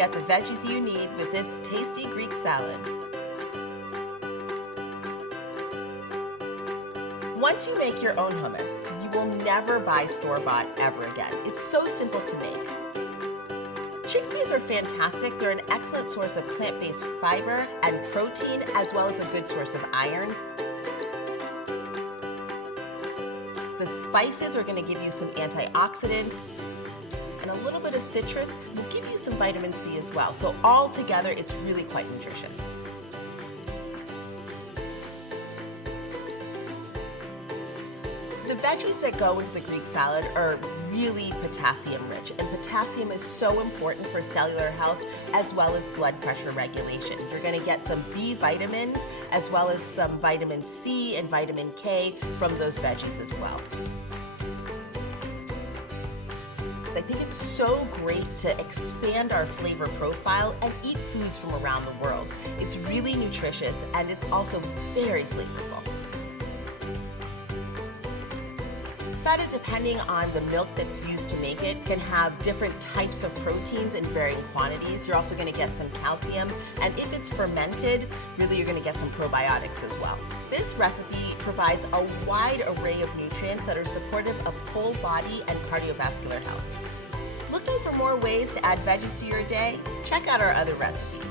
get the veggies you need with this tasty Greek salad. Once you make your own hummus, you will never buy store-bought ever again. It's so simple to make. Chickpeas are fantastic. They're an excellent source of plant-based fiber and protein, as well as a good source of iron. The spices are going to give you some antioxidants, and a little bit of citrus will give you some vitamin C as well. So all together, it's really quite nutritious. The veggies that go into the Greek salad are really potassium rich, and potassium is so important for cellular health as well as blood pressure regulation. You're going to get some B vitamins as well as some vitamin C and vitamin K from those veggies as well. I think it's so great to expand our flavor profile and eat foods from around the world. It's really nutritious and it's also very flavorful. Feta, depending on the milk that's used to make it, can have different types of proteins in varying quantities. You're also going to get some calcium, and if it's fermented, really you're going to get some probiotics as well. This recipe provides a wide array of nutrients that are supportive of whole body and cardiovascular health. Looking for more ways to add veggies to your day? Check out our other recipes.